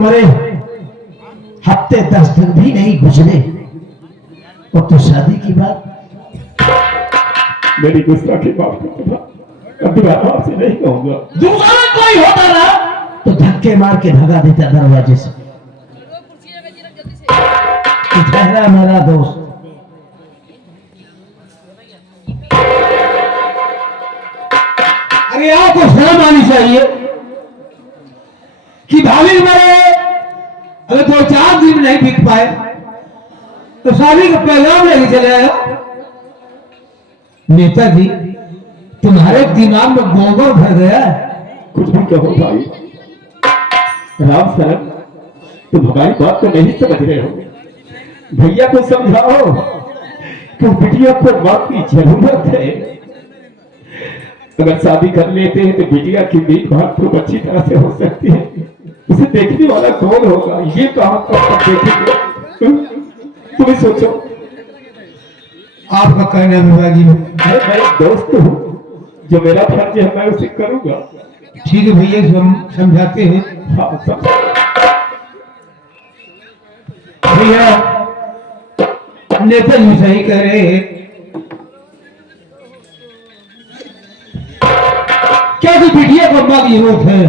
अरे हफ्ते 10 दिन भी नहीं गुजरे और तो शादी की बात। मेरी गुस्ताखी माफ कर दो, अब दोबारा आपसे नहीं कहूंगा। दूसरा कोई होता ना तो धक्के मार के भगा देता दरवाजे से। ठहरा मेरा दोस्त, अरे आपको शर्म आनी चाहिए कि भाभी मेरे अगर 2-4 दिन नहीं बिक पाए तो शादी का पैगाम लेके चले आया। नेताजी तुम्हारे दिमाग में गोबर भर गया है। कुछ भी कहो भाई, राम शरण तुम हमारी बात को नहीं समझ रहे हो। भैया को समझाओ कि बिटिया को मां की जरूरत है। अगर शादी कर लेते हैं तो बिटिया की देखभाल खूब अच्छी तरह से हो सकती है। उसे देखने वाला कौन होगा ये कहां तक देखेंगे, तुम ही सोचो। आपका कहना विभागी है। मैं एक दोस्त हूँ, जो मेरा फर्ज है मैं उसे करूंगा। ठीक है भैया, समझाते हैं। हाँ समझ भैया नेताजी सही कह रहे हैं। क्या तो बिटिया को मां की जरूरत है।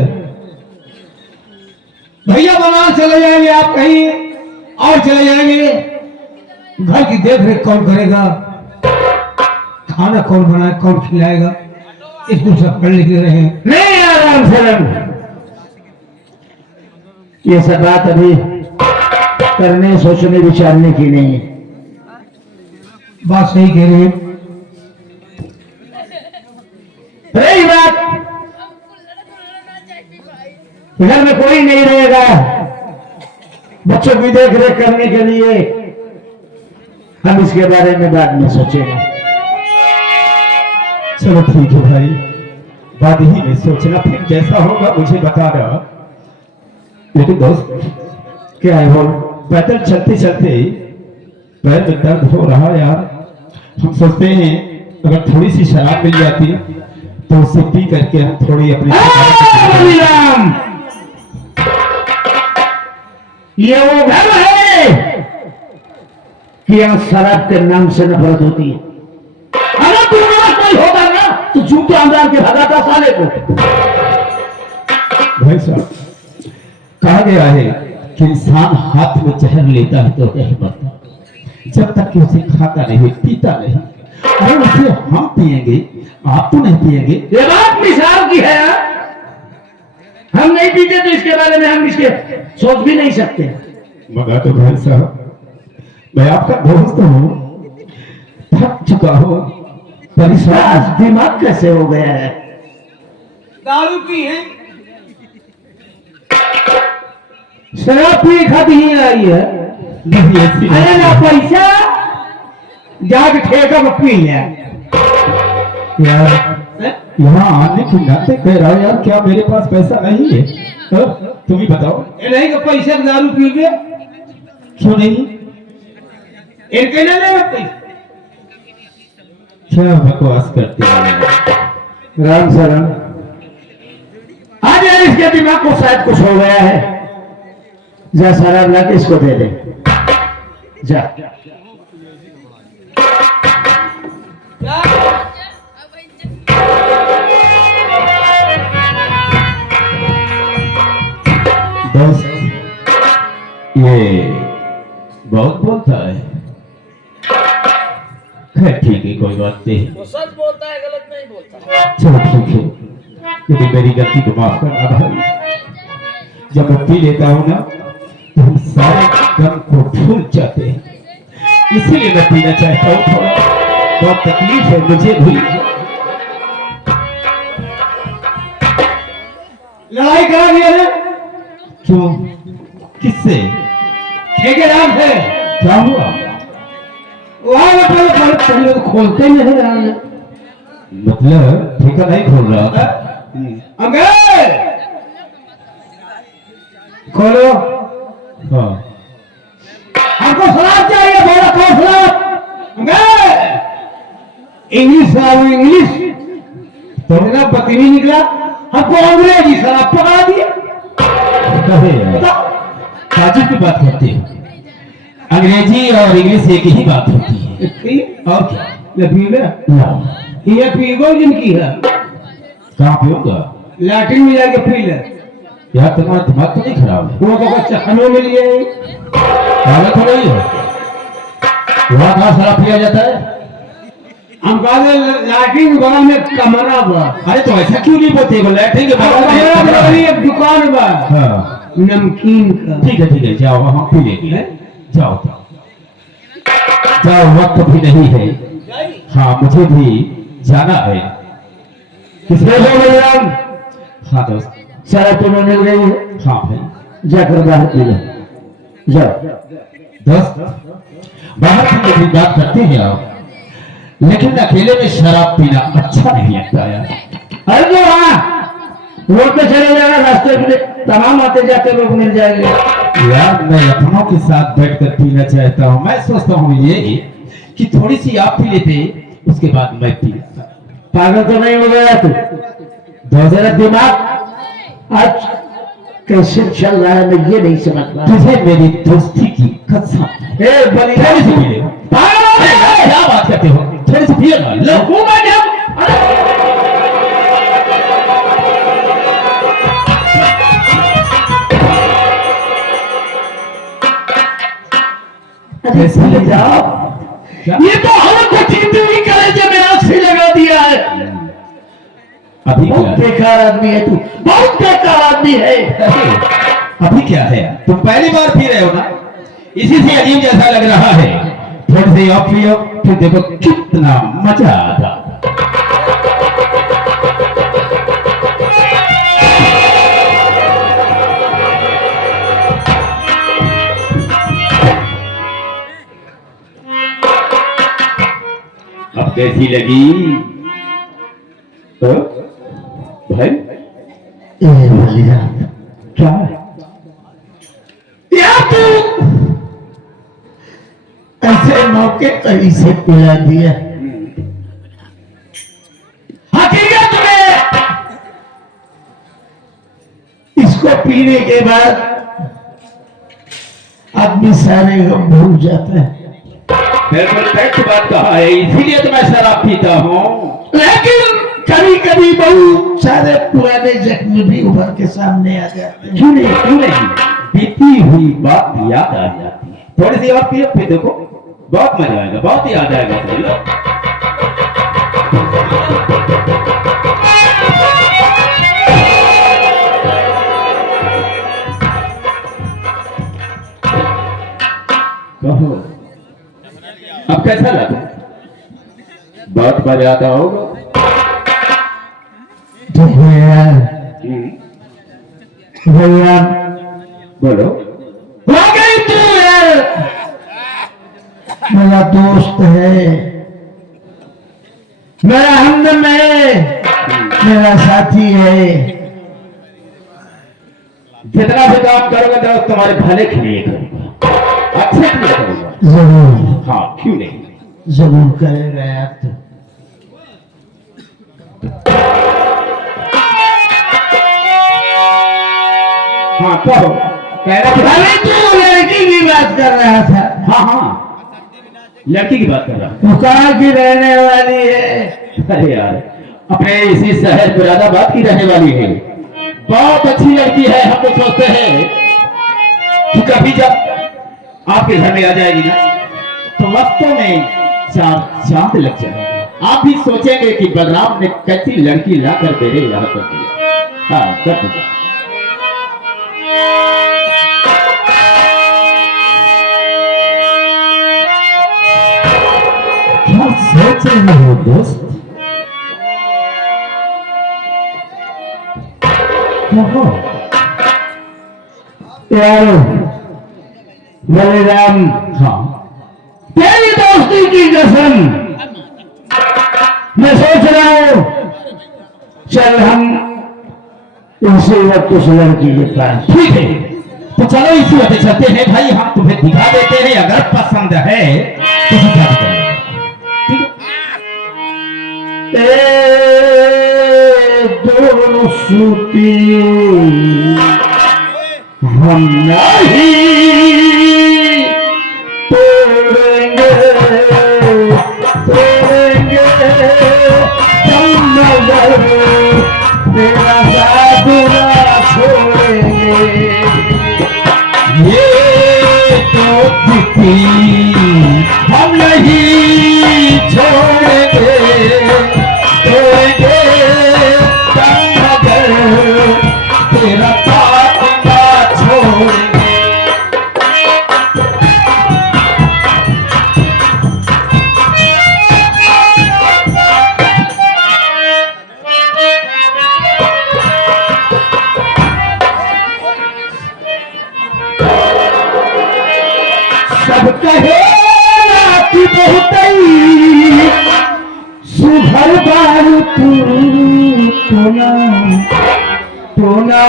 भैया बनारस चले जाएंगे, आप कहीं और चले जाएंगे, घर की देख रेख कौन करेगा, खाना कौन बनाए, कौन खिलाएगा, इसको सब पढ़ लिख रहे हैं। नहीं यार राम शरण, ये सब बात अभी करने सोचने विचारने की नहीं है। बात सही कह रहे हैं। रही बात घर में कोई नहीं रहेगा बच्चों की देख रेख करने के लिए, हम इसके बारे में बाद में सोचेंगे। चलो ठीक है भाई, बाद ही में सोचना, फिर जैसा होगा मुझे बता रहा। लेकिन दोस्त क्या है बोल? पैदल चलते चलते पैर में दर्द हो रहा यार। हम सोचते हैं अगर थोड़ी सी शराब मिल जाती तो उसे पी करके हम थोड़ी अपनी राम, ये वो घर है कि यहाँ शराब के नाम से नफरत होती है। अगर तुम्हारा कोई होगा ना तो जूते अंदर के भगाता साले को। भाई साहब कहा गया है कि इंसान हाथ में जहर लेता है तो रह मरता, जब तक कि उसे खाता नहीं पीता नहीं। अगर उसे हम पिएंगे आप तो नहीं पिएंगे। ये बात मिसाल की है, हम नहीं पीते तो इसके बारे में हम इसके सोच भी नहीं सकते। मगर तो भाई साहब मैं आपका दोस्त हूँ, थक चुका हूँ, परेशान। दिमाग कैसे हो गया है? दारू पी है, शराब पी खाती ही आई है। नहीं ऐसी अरे ना पैसा जाके ठेका में पी लिया यार, यहाँ आने के नाते कह रहा हूँ यार, क्या मेरे पास पैसा नहीं है? तुम ही बताओ। नहीं तो पैसे दारू पी के क्यों नहीं? इनके ना ले पैसे। क्या बकवास करते हो राम शरण, आज यार इसके दिमाग को शायद कुछ हो गया है। जा शराब ला के इसको दे दे, जा। दोस्त ये बहुत बोलता है। खैर ठीक है, कोई बात नहीं। वो सच बोलता है, गलत नहीं बोलता। चलो ठीक है, लेकिन मेरी गलती को माफ करना भाई। जब मैं पी लेता हूँ ना तो हम सारे गम को भूल जाते हैं, इसीलिए मैं पीना चाहता हूँ। थोड़ा बहुत तकलीफ है मुझे भी। लड़ाई करा दिया ने क्यों? किससे? ठेकेदार से। क्या हुआ? वहां में पहले तो खोलते नहीं रहा। मतलब ठेका नहीं खोल रहा था? अंकल खोलो। हाँ हमको शराब चाहिए, बोला कौन शराब? अंकल इंग्लिश शराब, इंग्लिश तो इतना बकरी निकला, हमको अंग्रेजी शराब पकड़ा दिया। कहे यार, ताजुब की बात करते हो। अंग्रेजी और इंग्लिश एक ही बात होती है। और क्या? ये पीवे ये पीगो जिनकी है कहाँ पे होगा? लैट्रिन में जाके पी ले। यार तुम्हारा दिमाग तो नहीं खराब है? वो तो चखनों में लिए हालत हो रही है। वहाँ कहाँ शराब पिया जाता है? हम कहते लैट्रिन बड़ा में कमरा बा। अरे तो ऐसा क्यों नहीं बोलते? लैट्रिन के बगल में कमरा कमरा बगल है। में एक दुकान बा हाँ नमकीन का। ठीक है जाओ हम पी लेंगे। जाओ जाओ वक्त भी नहीं है। हाँ मुझे भी जाना है। किसने को बलराम हाँ दोस्त। सारा तुम्हें मिल गई है, हाँ भाई जाकर बाहर पी लो। जाओ। दोस्त बाहर की यदि बात करते हैं आप, लेकिन अकेले में शराब पीना अच्छा नहीं लगता यार। अरे तो वहाँ रोड पे चले जाना, रास्ते में तमाम आते जाते लोग मिल जाएंगे। यार मैं अपनों के साथ बैठकर पीना चाहता हूँ। मैं सोचता हूँ ये कि थोड़ी सी आप पी लेते, उसके बाद मैं पी लेता। पागल तो नहीं हो गया तू? जरा दिमाग आज कैसे चल रहा है मैं ये नहीं समझ पा रहा। तुझे मेरी दोस्ती की कसम। ए बलिदान थोड़ी सी पी ले। क्या बात करते हो? थोड़ी सी पिए ना। लो कैसे ले जाओ? ये तो हमको चिंतनी करे जो मेरा से लगा दिया है। अभी क्या बहुत बेकार आदमी है तू, बहुत बेकार आदमी है। अभी क्या है? तुम पहली बार पी रहे हो ना, इसी से अजीब जैसा लग रहा है। थोड़ी सी और पियो, फिर देखो कितना मजा आता। अब कैसी लगी? तो भाई बलिदान क्या है? यार तू ऐसे मौके पर इसे पिला दिया। हकीकत में इसको पीने के बाद आदमी सारे गम भूल जाता है। बिल्कुल सच बात कहा है, इसीलिए तो मैं शराब पीता हूँ। लेकिन कभी कभी बहुत सारे पुराने जख्म भी उभर के सामने आ जाते हैं। क्यों नहीं बीती हुई बात याद आ जाती है। थोड़ी सी और पियो, फिर देखो बहुत मजा आएगा, बहुत याद आएगा। चलो कहो अब कैसा लगा? बहुत मजा आता होगा। भैया बोलो। वाकई तू यार मेरा दोस्त है, मेरा हमदम है, मेरा साथी है। जितना भी काम करोगे तो तुम्हारे भले के लिए करूंगा, अच्छे के लिए करूंगा। जरूर हाँ क्यों नहीं? जरूर करेगा यार तू। हाँ कहो। कहना कि अरे तू लड़की की बात कर रहा था। हाँ लड़की की बात कर रहा हूँ। तू कहाँ की रहने वाली है? अरे यार अपने इसी शहर मुरादाबाद की रहने वाली है। बहुत अच्छी लड़की है। हम तो सोचते हैं कि कभी जब आपके घर में आ जाएगी ना, तो वास्तव में चांद लग जाएगा। आप भी सोचेंगे कि बलराम ने कैसी लड़की लाकर मेरे यहाँ कर दिया। हाँ कर दिया। क्या सोच रहे हो दोस्त? कहो। यार बलिराम, हाँ तेरी दोस्ती की कसम मैं सोच रहा हूं चल हम इसी वक्त उस लड़की के पास। ठीक है, तो चलो इसी वजह चलते हैं भाई। हम तुम्हें दिखा देते हैं, अगर पसंद है तो दिखा देते हैं। दोस्ती हम नहीं तेरा साथ ना छोड़ेंगे। ये दोस्ती हम नहीं छोड़ेंगे, तोड़ेंगे दम मगर तेरा साथ ना छोड़ेंगे। सब कहे कि बहुत सुघर बारू टोना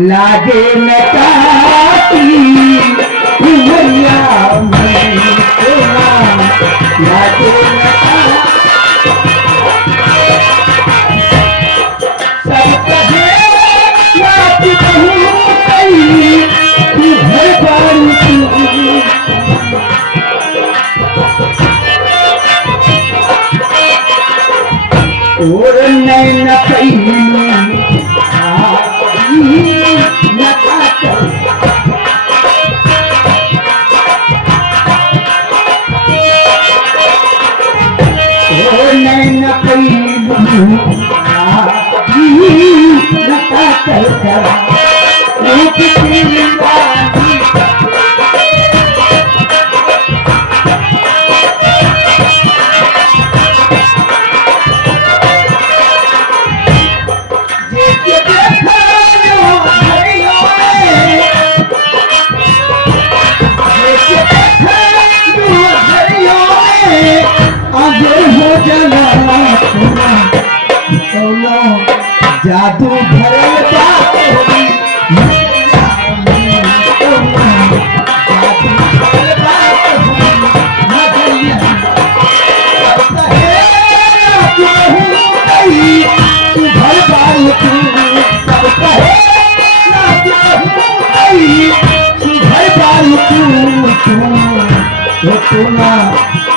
लागे न काटी उमरिया में टोना लागे न काटी। सब कहे कि बहुत सुघर बारू और नैन कैलू नैन कैलू जादू भरल बात होगी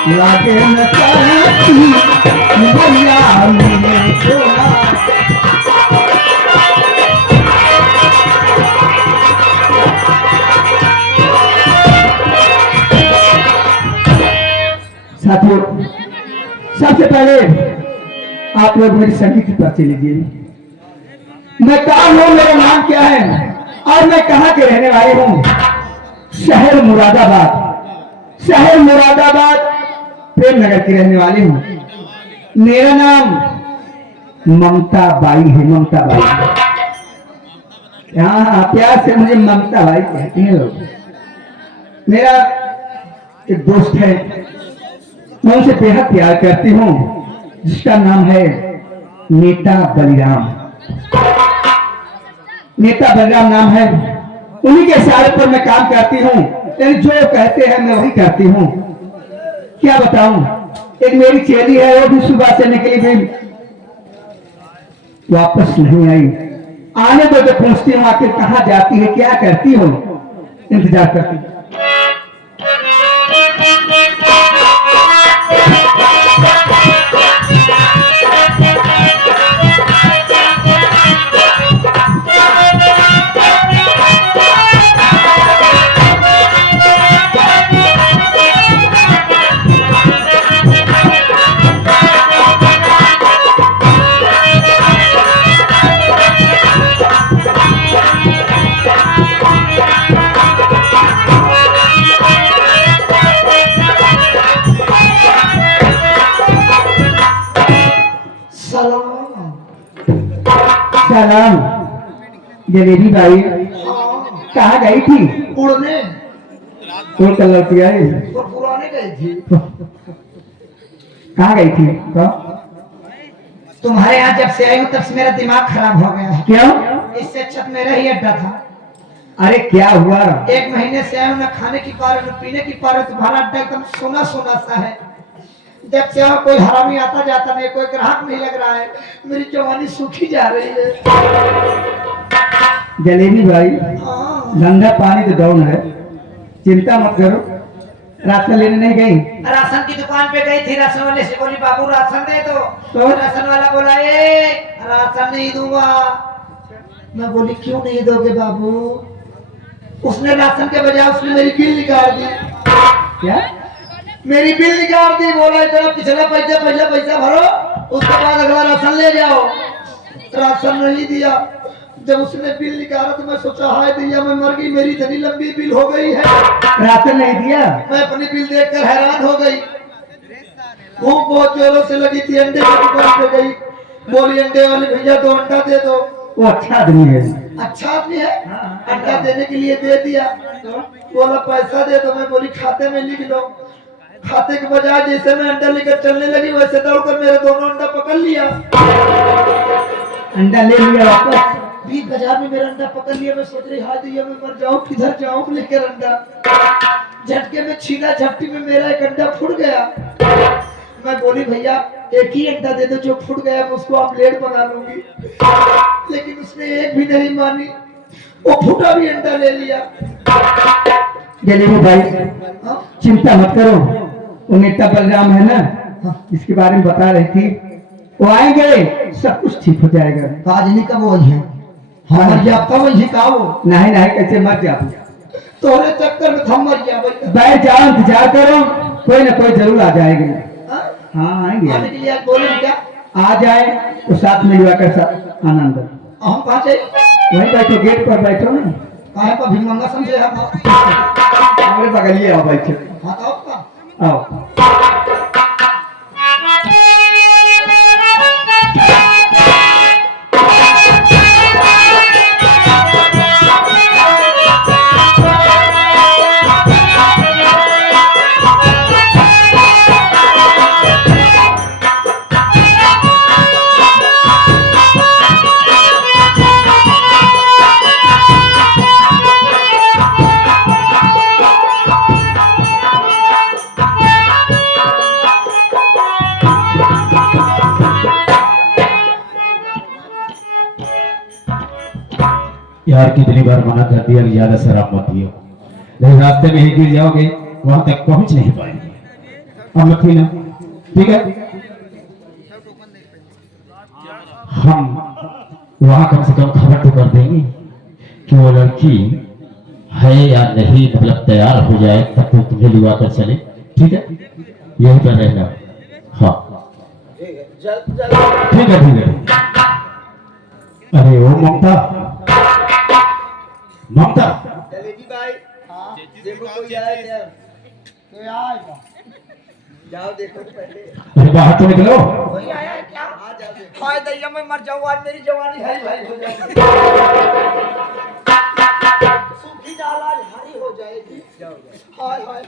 लागे न चाहती भैया मेरे सोना। साथियों, सबसे पहले आप लोग मेरी संगीत की परिचय लीजिए। मैं कौन हूँ, मेरा नाम क्या है और मैं कहाँ के रहने वाले हूँ। शहर मुरादाबाद, शहर मुरादाबाद प्रेम नगर की रहने वाली हूँ। मेरा नाम ममता बाई है, ममता बाई। हाँ, प्यार से मुझे ममता बाई कहते हैं लोग। मेरा एक दोस्त है, मैं उनसे बेहद प्यार करती हूँ, जिसका नाम है नेता बलिराम। नेता बलिराम नाम है। उन्हीं के इशारे पर मैं काम करती हूँ, यानी जो कहते हैं मैं वही करती हूँ। क्या बताऊं, एक मेरी चेली है, वो भी सुबह से निकली गई, वापस नहीं आई। आने दो तो पूछती हूँ आखिर कहाँ जाती है, क्या करती हो। इंतजार करती हूँ। सलाम। जलेबी भाई कहाँ गई थी? उड़ने। तो कलर की आई, वो पुराने गई थी। कहाँ गई थी? तो तुम्हारे यहाँ जब से आई हूँ तब से मेरा दिमाग खराब हो गया है। क्यों? इससे अच्छा मेरा ही अड्डा था। अरे क्या हुआ? 1 महीने से आया हूँ, न खाने की पार न पीने की पार। तुम्हारा अड्डा एकदम सोना सोना सा है। जब से वहाँ कोई हरामी आता जाता नहीं, कोई ग्राहक नहीं लग रहा है। मेरी जवानी सूखी जा रही है। जलेबी भाई, हाँ। धंधा पानी तो डाउन है, चिंता मत करो। राशन लेने नहीं गई? राशन की दुकान पे गई थी, राशन वाले से बोली बाबू राशन दे दो। तो? राशन वाला बोला ए राशन नहीं दूंगा। मैं बोली क्यों नहीं दोगे बाबू? उसने राशन के बजाय उसने मेरी बिल निकाल दी। क्या? मेरी बिल निकाल दी, बोला इतना पिछला पैसा भरो, उसके बाद अगला राशन ले जाओ। राशन नहीं दिया। जब उसने बिल निकाला तो मैं सोचा हाय दिया मैं मर गई, मेरी इतनी लंबी बिल हो गई है। राशन नहीं दिया? मैं अपनी बिल देखकर हैरान हो गई। भूख बहुत जोरों से लगी थी, अंडे की दुकान पे गई, बोली अंडे वाले भैया 2 अंडा दे दो। वो अच्छा आदमी है। अच्छा आदमी है, अंडा देने के लिए दे दिया। बोला पैसा दे दो, मैं बोली खाते में लिख लो। खाते के बजाय जैसे मैं अंडा लेकर चलने लगी वैसे दौड़कर मेरे दोनों अंडा पकड़ लिया। अंडा ले लिया वापस? बीच बाजार में मेरा अंडा पकड़ लिया। मैं सोच रही हाय दैया मैं मर जाऊं, किधर जाऊं लेकर अंडा। झटके में छीना झपटी में मेरा एक अंडा फूट गया। मैं बोली भैया एक ही अंडा दे दो, जो फूट गया मैं उसको ऑमलेट बना लूंगी। लेकिन उसने एक भी नहीं मानी, वो फूटा भी अंडा ले लिया। जलेबी भाई हाँ? चिंता मत करो, वो नेता बलराम है ना, इसके बारे में बता रही थी, वो आएंगे सब कुछ ठीक हो जाएगा। काजनी का वो है हमारे आपका वही का वो नहीं नहीं कैसे मत जाओ, तोरे चक्कर में थम मर गया भाई। बैठ जाओ, इंतजार करो, कोई ना कोई जरूर आ जाएगा। हाँ? हाँ आएंगे, आने के लिए आज बोले क्या? आ जाए तो साथ में जुआ कर आनंद। हम कहाँ से? वहीं बैठो, गेट पर बैठो ना, कहाँ पर भीमंगा समझे हम? हमारे बगलिए आओ बैठो। हाँ तो आपका आओ यार कितनी बार मना कर दिया कि ज्यादा शराब मत पियो, लेकिन रास्ते में ही गिर जाओगे, वहां तक पहुंच नहीं पाएंगे। अब मत पीना, ठीक है? हम वहां कम से कम खबर तो कर देंगे कि वो लड़की है या नहीं, मतलब तैयार हो जाए तब तो तुम्हें लिवा कर चले, ठीक है? यही पर रहना। हाँ ठीक है ठीक है। अरे ओ ममता, ममता जलेबी भाई हाँ देखो कोई आया क्या? आएगा जाओ देखो पहले। अरे बाहर तो निकलो। कोई आया है क्या? आ जाओ देखो। हाय दैया मैं मर जाऊं, आज मेरी जवानी हरी भरी हो जाएगी। सूखी दाल आज हरी हो जाएगी। हाय हाय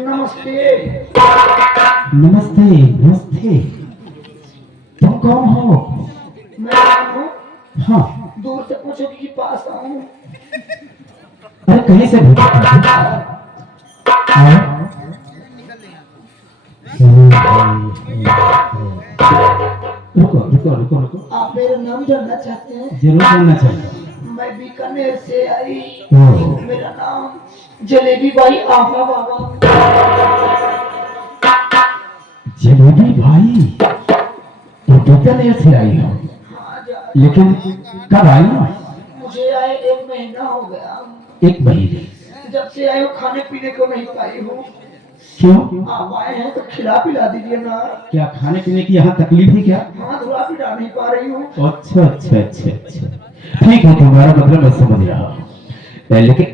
नमस्ते। नमस्ते नमस्ते, तुम कौन हो? मैं हूँ, हाँ दूर से पूछोगे कि पास आऊं। अरे कहीं से भी रुको रुको रुको रुको, आप मेरा नाम जानना चाहते हैं? जरूर जानना चाहिए। मैं बीकानेर से आई, ओह, मेरा नाम जलेबी बाई आफा बाबा। जलेबी भाई, ये बीकानेर से आई हो, हाँ जा, लेकिन कब आई हो? मुझे आए 1 महीना हो गया। 1 महीने? जब से आए हो खाने पीने को नहीं पाई हूँ। क्यों? आप आए हैं तो खिला पिला दीजिए ना। क्या खाने पीने की यहाँ तकलीफ है क्या? हाथ धुला पिला नहीं पा रही हूँ। अच्छा अच्छा अच्छा अच्छा, ठीक है, तुम्हारा मतलब मैं समझ रहा हूँ, लेकिन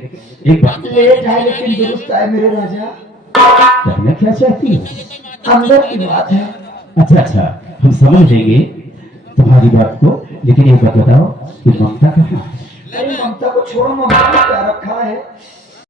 एक बात लेट है लेकिन दुरुस्त है मेरे राजा। कहना क्या चाहती हो? अंदर की बात है। अच्छा अच्छा, हम समझ लेंगे तुम्हारी बात को, लेकिन एक बात बताओ कि ममता कहाँ है? अरे ममता को छोड़ो, ममता को क्या रखा है?